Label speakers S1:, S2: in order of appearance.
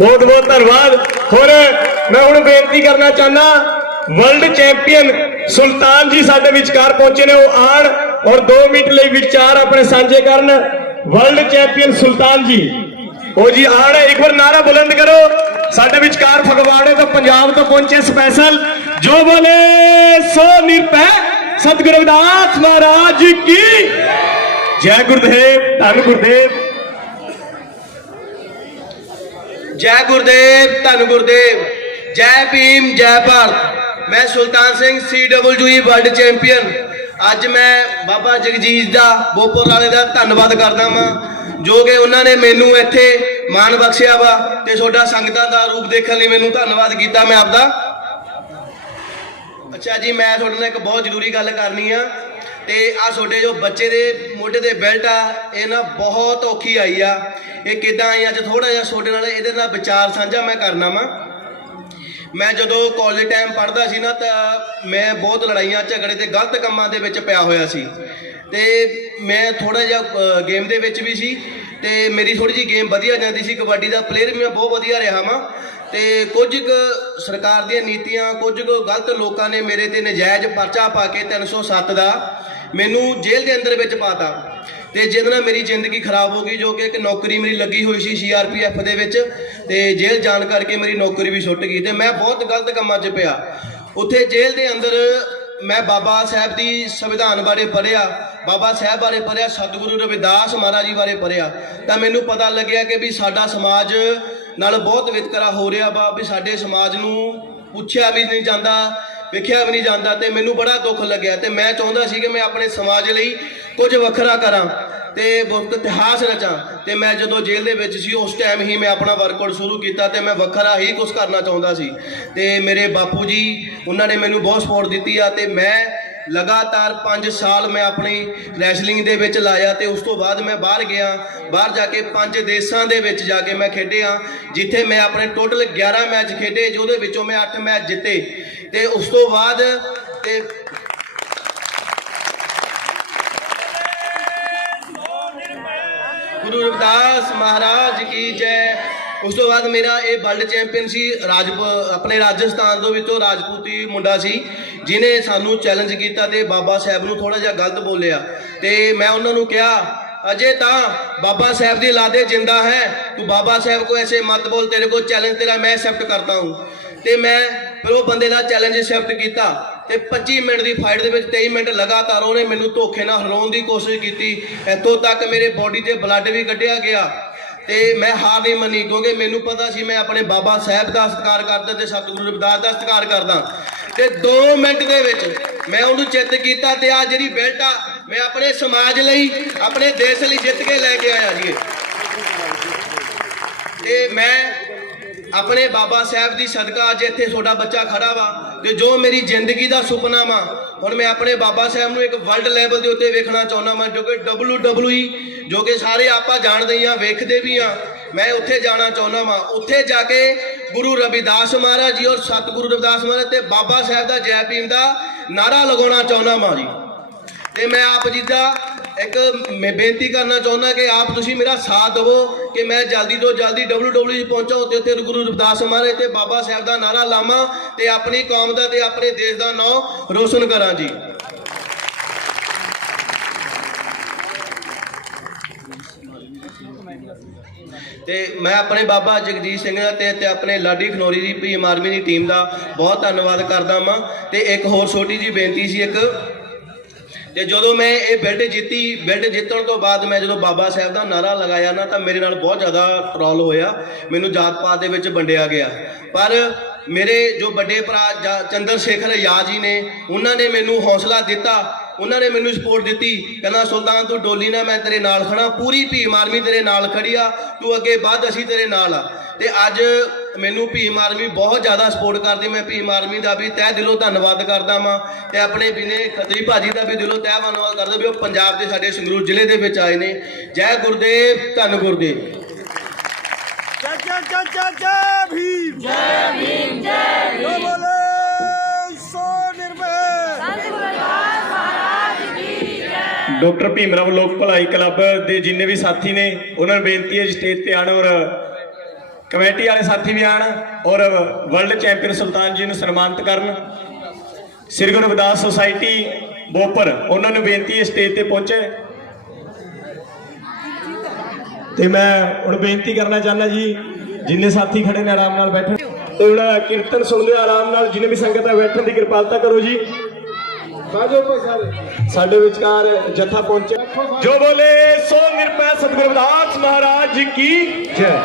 S1: ਬਹੁਤ ਬਹੁਤ ਧੰਨਵਾਦ। ਹੋਰ ਮੈਂ ਹੁਣ ਬੇਨਤੀ ਕਰਨਾ ਚਾਹਨਾ ਵਰਲਡ ਚੈਂਪੀਅਨ ਸੁਲਤਾਨ ਜੀ ਸਾਡੇ ਵਿਚਕਾਰ ਪਹੁੰਚੇ ਨੇ, ਉਹ ਆਣ ਔਰ 2 ਮਿੰਟ ਲਈ ਵਿਚਾਰ ਆਪਣੇ ਸਾਂਝੇ ਕਰਨ। ਵਰਲਡ ਚੈਂਪੀਅਨ ਸੁਲਤਾਨ ਜੀ, ਉਹ ਜੀ ਆਣ, ਇੱਕ ਵਾਰ ਨਾਰਾ ਬੁਲੰਦ ਕਰੋ। ਸਾਡੇ ਵਿਚਕਾਰ ਫਗਵਾੜੇ ਤੋਂ ਪੰਜਾਬ ਤੋਂ ਪਹੁੰਚੇ ਸਪੈਸ਼ਲ ਜੋ ਬੋਲੇ ਸੋ ਨਿਰਪੈ ਸਤਿਗੁਰੂ ਦਾਸ ਮਹਾਰਾਜ ਕੀ। ਜੈ ਗੁਰਦੇਵ, ਧੰਨ ਗੁਰਦੇਵ।
S2: ਜੈ ਗੁਰਦੇਵ, ਧੰਨ ਗੁਰਦੇਵ। ਜੈ ਭੀਮ, ਜੈ ਭਾਰਤ। ਮੈਂ Sultan Singh CWE world champion ਅੱਜ ਮੈਂ ਬਾਬਾ ਜਗਜੀਤ ਦਾ, ਬੋਪੁਰ ਵਾਲੇ ਦਾ ਧੰਨਵਾਦ ਕਰਦਾ ਵਾਂ, ਜੋ ਕਿ ਉਹਨਾਂ ਨੇ ਮੈਨੂੰ ਇੱਥੇ ਮਾਣ ਬਖਸ਼ਿਆ ਵਾ ਤੇ ਤੁਹਾਡਾ ਸੰਗਤਾਂ ਦਾ ਰੂਪ ਦੇਖਣ ਲਈ ਮੈਨੂੰ ਧੰਨਵਾਦ ਕੀਤਾ। ਮੈਂ ਆਪਦਾ ਅੱਛਾ ਜੀ, ਮੈਂ ਤੁਹਾਡੇ ਨਾਲ ਇੱਕ ਬਹੁਤ ਜ਼ਰੂਰੀ ਗੱਲ ਕਰਨੀ ਆ। ਤੇ ਆ ਤੁਹਾਡੇ ਜੋ ਬੱਚੇ ਦੇ ਮੋਢੇ ਤੇ ਬੈਲਟ ਆ, ਇਹ ਨਾ ਬਹੁਤ ਔਖੀ ਆਈ ਆ। ਇਹ ਕਿਦਾਂ ਆਈ ਅੱਜ ਥੋੜਾ ਜਿਹਾ ਤੁਹਾਡੇ ਨਾਲ ਇਹਦੇ ਨਾਲ ਵਿਚਾਰ ਸਾਂਝਾ ਮੈਂ ਕਰਨਾ ਵਾ। ਮੈਂ ਜਦੋਂ ਕਾਲਜ ਟਾਈਮ ਪੜ੍ਹਦਾ ਸੀ ਨਾ ਤਾਂ ਮੈਂ ਬਹੁਤ ਲੜਾਈਆਂ, ਝਗੜੇ ਤੇ ਗਲਤ ਕੰਮਾਂ ਦੇ ਵਿੱਚ ਪਿਆ ਹੋਇਆ ਸੀ। ਤੇ ਮੈਂ ਥੋੜਾ ਜਿਹਾ ਗੇਮ ਦੇ ਵਿੱਚ ਵੀ ਸੀ ਤੇ ਮੇਰੀ ਥੋੜੀ ਜਿਹੀ ਗੇਮ ਵਧੀਆ ਜਾਂਦੀ ਸੀ, ਕਬੱਡੀ ਦਾ ਪਲੇਅਰ ਵੀ ਮੈਂ ਬਹੁਤ ਵਧੀਆ ਰਿਹਾ ਵਾਂ। ਤੇ ਕੁਝ ਕੁ ਸਰਕਾਰ ਦੀਆਂ ਨੀਤੀਆਂ, ਕੁਝ ਕੁ ਗਲਤ ਲੋਕਾਂ ਨੇ ਮੇਰੇ ਤੇ ਨਜਾਇਜ਼ ਪਰਚਾ ਪਾ ਕੇ 307 ਦਾ ਮੈਨੂੰ ਜੇਲ੍ਹ ਦੇ ਅੰਦਰ ਵਿੱਚ ਪਾਤਾ। ਤੇ ਜਿਹਦੇ ਨਾਲ ਮੇਰੀ ਜ਼ਿੰਦਗੀ ਖਰਾਬ ਹੋ ਗਈ, ਜੋ ਕਿ ਇੱਕ ਨੌਕਰੀ ਮੇਰੀ ਲੱਗੀ ਹੋਈ ਸੀ ਸੀਆਰਪੀਐਫ ਦੇ ਵਿੱਚ, ਤੇ ਜੇਲ੍ਹ ਜਾਣ ਕਰਕੇ ਮੇਰੀ ਨੌਕਰੀ ਵੀ ਛੁੱਟ ਗਈ ਤੇ ਮੈਂ ਬਹੁਤ ਗਲਤ ਕੰਮਾਂ 'ਚ ਪਿਆ। ਉੱਥੇ ਜੇਲ੍ਹ ਦੇ ਅੰਦਰ ਮੈਂ ਬਾਬਾ ਸਾਹਿਬ ਦੀ ਸੰਵਿਧਾਨ ਬਾਰੇ ਪੜ੍ਹਿਆ, ਬਾਬਾ ਸਾਹਿਬ ਬਾਰੇ ਪੜ੍ਹਿਆ, ਸਤਿਗੁਰੂ ਰਵਿਦਾਸ ਮਹਾਰਾਜ ਜੀ ਬਾਰੇ ਪੜ੍ਹਿਆ। ਤਾਂ ਮੈਨੂੰ ਪਤਾ ਲੱਗਿਆ ਕਿ ਵੀ ਸਾਡਾ ਸਮਾਜ ਨਾਲ ਬਹੁਤ ਵਿਤਕਰਾ ਹੋ ਰਿਹਾ ਵਾ ਵੀ ਸਾਡੇ ਸਮਾਜ ਨੂੰ ਪੁੱਛਿਆ ਵੀ ਨਹੀਂ ਜਾਂਦਾ, ਵੇਖਿਆ ਵੀ ਨਹੀਂ ਜਾਂਦਾ ਤੇ ਮੈਨੂੰ ਬੜਾ ਦੁੱਖ ਲੱਗਿਆ ਤੇ ਮੈਂ ਚਾਹੁੰਦਾ ਸੀ ਕਿ ਮੈਂ ਆਪਣੇ ਸਮਾਜ ਲਈ ਕੁਝ ਵੱਖਰਾ ਕਰਾਂ ਤੇ ਬਹੁਤ ਇਤਿਹਾਸ ਰਚਾਂ ਤੇ ਮੈਂ ਜਦੋਂ ਜੇਲ੍ਹ ਦੇ ਵਿੱਚ ਸੀ ਉਸ ਟਾਈਮ ਹੀ ਮੈਂ ਆਪਣਾ ਵਰਕਆਊਟ ਸ਼ੁਰੂ ਕੀਤਾ ਤੇ ਮੈਂ ਵੱਖਰਾ ਹੀ ਕੁਝ ਕਰਨਾ ਚਾਹੁੰਦਾ ਸੀ ਤੇ ਮੇਰੇ ਬਾਪੂ ਜੀ, ਉਹਨਾਂ ਨੇ ਮੈਨੂੰ ਬਹੁਤ ਸਪੋਰਟ ਦਿੱਤੀ ਆ ਤੇ ਮੈਂ ਲਗਾਤਾਰ 5 ਸਾਲ ਮੈਂ ਆਪਣੀ ਰੈਸਲਿੰਗ ਦੇ ਵਿੱਚ ਲਾਇਆ ਤੇ ਉਸ ਤੋਂ ਬਾਅਦ ਮੈਂ ਬਾਹਰ ਗਿਆ। ਬਾਹਰ ਜਾ ਕੇ ਪੰਜ ਦੇਸ਼ਾਂ ਦੇ ਵਿੱਚ ਜਾ ਕੇ ਮੈਂ ਖੇਡਿਆ, ਜਿੱਥੇ ਮੈਂ ਆਪਣੇ ਟੋਟਲ 11 ਮੈਚ ਖੇਡੇ, ਜਿਹਦੇ ਵਿੱਚੋਂ ਮੈਂ 8 ਮੈਚ ਜਿੱਤੇ। ਤੇ ਉਸ ਤੋਂ ਬਾਅਦ ਤੇ ਗੁਰੂ ਰਵਿਦਾਸ ਮਹਾਰਾਜ ਕੀ ਜੈ। ਉਸ ਤੋਂ ਬਾਅਦ ਮੇਰਾ ਇਹ ਵਰਲਡ ਚੈਂਪੀਅਨ ਸੀ ਰਾਜਪ ਆਪਣੇ ਰਾਜਸਥਾਨ ਤੋਂ ਵਿੱਚੋਂ ਰਾਜਪੂਤੀ ਮੁੰਡਾ ਸੀ ਜਿਨੇ ਸਾਨੂੰ ਚੈਲੰਜ ਕੀਤਾ ਤੇ ਬਾਬਾ ਸਾਹਿਬ ਨੂੰ ਥੋੜਾ ਜਿਹਾ ਗਲਤ ਬੋਲਿਆ। ਤੇ ਮੈਂ ਉਹਨਾਂ ਨੂੰ ਕਿਹਾ, ਅਜੇ ਤਾਂ ਬਾਬਾ ਸਾਹਿਬ ਦੀ ਲਾਦੇ ਜਿੰਦਾ ਹੈ, ਤੂੰ ਬਾਬਾ ਸਾਹਿਬ ਕੋ ਐਸੇ ਮਤ ਬੋਲ, ਤੇਰੇ ਕੋ ਚੈਲੰਜ ਤੇਰਾ ਮੈਂ ਐਕਸੈਪਟ ਕਰਦਾ ਹੂੰ। ਤੇ ਮੈਂ ਫਿਰ ਉਹ ਬੰਦੇ ਦਾ ਚੈਲੰਜ ਐਕਸੈਪਟ ਕੀਤਾ ਤੇ 25 ਮਿੰਟ ਦੀ ਫਾਈਟ ਦੇ ਵਿੱਚ 23 ਮਿੰਟ ਲਗਾਤਾਰ ਉਹਨੇ ਮੈਨੂੰ ਧੋਖੇ ਨਾਲ ਹਰਾਉਣ ਦੀ ਕੋਸ਼ਿਸ਼ ਕੀਤੀ। ਇੱਥੋਂ ਤੱਕ ਮੇਰੇ ਬਾਡੀ ਤੇ ਬਲੱਡ ਵੀ ਕੱਢਿਆ ਗਿਆ। ਤੇ ਮੈਂ ਹਾਰ ਨਹੀਂ ਮੰਨੀ, ਕਿਉਂਕਿ ਮੈਨੂੰ ਪਤਾ ਸੀ ਮੈਂ ਆਪਣੇ ਬਾਬਾ ਸਾਹਿਬ ਦਾ ਸਤਿਕਾਰ ਕਰਦਾ ਤੇ ਸਤਿਗੁਰੂ ਰਵਿਦਾਸ ਦਾ ਸਤਿਕਾਰ ਕਰਦਾ ਤੇ 2 ਮਿੰਟ ਦੇ ਵਿੱਚ ਮੈਂ ਉਹਨੂੰ ਚਿੱਤ ਕੀਤਾ ਤੇ ਆ ਜਿਹੜੀ ਬੈਲਟ ਆ, ਮੈਂ ਆਪਣੇ ਸਮਾਜ ਲਈ, ਆਪਣੇ ਦੇਸ਼ ਲਈ ਜਿੱਤ ਕੇ ਲੈ ਕੇ ਆਇਆ ਜੀ ਇਹ। ਤੇ ਮੈਂ ਆਪਣੇ ਬਾਬਾ ਸਾਹਿਬ ਦੀ ਸਦਕਾ ਅੱਜ ਇੱਥੇ ਤੁਹਾਡਾ ਬੱਚਾ ਖੜਾ ਵਾ ਤੇ ਜੋ ਮੇਰੀ ਜ਼ਿੰਦਗੀ ਦਾ ਸੁਪਨਾ ਵਾ, ਹੁਣ ਮੈਂ ਆਪਣੇ ਬਾਬਾ ਸਾਹਿਬ ਨੂੰ ਇੱਕ ਵਰਲਡ ਲੈਵਲ ਦੇ ਉੱਤੇ ਵੇਖਣਾ ਚਾਹੁੰਦਾ ਮੈਂ ਜੋ ਕਿ WWE ਜੋ ਕਿ ਸਾਰੇ ਆਪਾਂ ਜਾਣਦੇ ਹੀ ਆ, ਵੇਖਦੇ ਵੀ ਆ। ਮੈਂ ਉੱਥੇ ਜਾਣਾ ਚਾਹੁੰਦਾ ਵਾਂ। ਉੱਥੇ ਜਾ ਕੇ ਗੁਰੂ ਰਵਿਦਾਸ ਮਹਾਰਾਜ ਜੀ ਔਰ ਸਤਿਗੁਰੂ ਰਵਿਦਾਸ ਮਹਾਰਾਜ ਤੇ ਬਾਬਾ ਸਾਹਿਬ ਦਾ ਜੈ ਭੀਮ ਦਾ ਨਾਰਾ ਲਗਾਉਣਾ ਚਾਹੁੰਦਾ ਵਾਂ ਜੀ। ਤੇ ਮੈਂ ਆਪ ਜੀ ਦਾ ਇੱਕ ਮੈਂ ਬੇਨਤੀ ਕਰਨਾ ਚਾਹੁੰਦਾ ਕਿ ਆਪ ਤੁਸੀਂ ਮੇਰਾ ਸਾਥ ਦਿਵੋ ਕਿ ਮੈਂ ਜਲਦੀ ਤੋਂ ਜਲਦੀ WWE ਪਹੁੰਚਾਂ ਉੱਤੇ ਉੱਥੇ ਗੁਰੂ ਰਵਿਦਾਸ ਮਹਾਰਾਜ ਤੇ ਬਾਬਾ ਸਾਹਿਬ ਦਾ ਨਾਰਾ ਲਾਵਾਂ ਤੇ ਆਪਣੀ ਕੌਮ ਦਾ ਤੇ ਆਪਣੇ ਦੇਸ਼ ਦਾ ਨਾਮ ਰੋਸ਼ਨ ਕਰਾਂ ਜੀ। ਤੇ ਮੈਂ ਆਪਣੇ ਬਾਬਾ ਜਗਜੀਤ ਸਿੰਘ ਦਾ ਤੇ ਤੇ ਆਪਣੇ ਲਾਡੀ ਖਨੋਰੀ ਦੀ ਭੀਮ ਆਰਮੀ ਦੀ ਟੀਮ ਦਾ ਬਹੁਤ ਧੰਨਵਾਦ ਕਰਦਾ ਹਾਂ ਤੇ ਇੱਕ ਹੋਰ ਛੋਟੀ ਜੀ ਬੇਨਤੀ ਸੀ, ਇੱਕ ਤੇ ਜਦੋਂ ਮੈਂ ਇਹ ਬੈਲਟ ਜਿੱਤੀ ਬੈਲਟ ਜਿੱਤਣ ਤੋਂ ਬਾਅਦ ਮੈਂ ਜਦੋਂ ਬਾਬਾ ਸਾਹਿਬ ਦਾ ਨਾਰਾ ਲਗਾਇਆ ਨਾ, ਤਾਂ ਮੇਰੇ ਨਾਲ ਬਹੁਤ ਜ਼ਿਆਦਾ ਟਰੋਲ ਹੋਇਆ। ਮੈਨੂੰ ਜਾਤ ਪਾਤ ਦੇ ਵਿੱਚ ਵੰਡਿਆ ਗਿਆ। ਪਰ ਮੇਰੇ ਜੋ ਵੱਡੇ ਭਰਾ ਜਾ- ਚੰਦਰ ਸ਼ੇਖਰ ਯਾ ਜੀ ਨੇ, ਉਹਨਾਂ ਨੇ ਮੈਨੂੰ ਹੌਸਲਾ ਦਿੱਤਾ। ਉਹਨਾਂ ਨੇ ਮੈਨੂੰ ਸਪੋਰਟ ਦਿੱਤੀ। ਕਹਿੰਦਾ, ਸੁਲਤਾਨ, ਤੂੰ ਡੋਲੀ ਨਾ, ਮੈਂ ਤੇਰੇ ਨਾਲ ਖੜਾ। ਪੂਰੀ ਭੀਮ ਆਰਮੀ ਤੇਰੇ ਨਾਲ ਖੜੀ ਆ। ਤੂੰ ਅੱਗੇ ਵੱਧ, ਅਸੀਂ ਤੇਰੇ ਨਾਲ ਆ। ਤੇ ਅੱਜ ਮੈਨੂੰ ਭੀਮ ਆਰਮੀ ਬਹੁਤ ਜ਼ਿਆਦਾ ਸਪੋਰਟ ਕਰਦੀ ਮੈਂ ਭੀਮ ਆਰਮੀ ਦਾ ਵੀ ਤਹਿ ਦਿਲੋਂ ਧੰਨਵਾਦ ਕਰਦਾ ਮਾਂ ਤੇ ਆਪਣੇ ਬਿਨੇ ਖਤਰੀ ਭਾਜੀ ਦਾ ਵੀ ਦਿਲੋਂ ਤਹਿ ਧੰਨਵਾਦ ਕਰਦਾ ਵੀ ਉਹ ਪੰਜਾਬ ਦੇ ਸਾਡੇ ਸੰਗਰੂਰ ਜ਼ਿਲ੍ਹੇ ਦੇ ਵਿੱਚ ਆਏ ਨੇ। ਜੈ ਗੁਰਦੇਵ ਧੰਨ ਗੁਰਦੇਵ।
S3: ਜੈ ਜੈ ਜੈ ਜੈ ਜੈ ਭੀਮ। ਜੈ ਭੀਮ ਜੈ ਭੀਮ। ਬੋਲੇ ਸੋ ਨਿਰਭੈ।
S1: ਸੰਤ ਗੁਰਦਾਸ ਮਹਾਰਾਜ ਕੀ ਜੈ। ਡਾਕਟਰ ਭੀਮਰਾਵ ਲੋਕ ਭਲਾਈ ਕਲੱਬ ਦੇ ਜਿੰਨੇ ਵੀ ਸਾਥੀ ਨੇ ਉਹਨਾਂ ਨੂੰ ਬੇਨਤੀ ਹੈ ਸਟੇਜ ਤੇ ਆਣ ਔਰ ਕਮੇਟੀ ਵਾਲੇ ਸਾਥੀ ਵੀ ਆਣ ਔਰ ਵਰਲਡ ਚੈਂਪੀਅਨ ਸੁਲਤਾਨ ਜੀ ਨੂੰ ਸਨਮਾਨਿਤ ਕਰਨ। ਸ੍ਰੀ ਗੁਰੂ ਰਵਿਦਾਸ ਸੁਸਾਇਟੀ, ਬੋਪਰ, ਉਹਨਾਂ ਨੂੰ ਬੇਨਤੀ ਹੈ ਸਟੇਜ ਤੇ ਪਹੁੰਚੇ। ਤੇ ਮੈਂ ਹੁਣ ਬੇਨਤੀ ਕਰਨਾ ਚਾਹੁੰਦਾ ਜੀ, ਜਿੰਨੇ ਸਾਥੀ ਖੜੇ ਨੇ ਆਰਾਮ ਨਾਲ ਬੈਠਣ। ਤੇ ਹੁਣ ਕੀਰਤਨ ਸੁਣਦੇ ਆਰਾਮ ਨਾਲ ਜਿੰਨੇ ਵੀ ਸੰਗਤ ਹੈ ਬੈਠਣ ਦੀ ਕਿਰਪਾਲਤਾ ਕਰੋ ਜੀ।
S3: ਬਾਜੋ ਕੋ ਸਾਰੇ।
S1: ਸਾਡੇ ਵਿਚਕਾਰ ਜਥਾ ਪਹੁੰਚੇ ਜੋ ਬੋਲੇ, ਸੋ ਨਿਰਭੈ ਸਤਿਗੁਰੂ ਰਵਿਦਾਸ ਮਹਾਰਾਜ ਜੀ ਕੀ ਜੈ।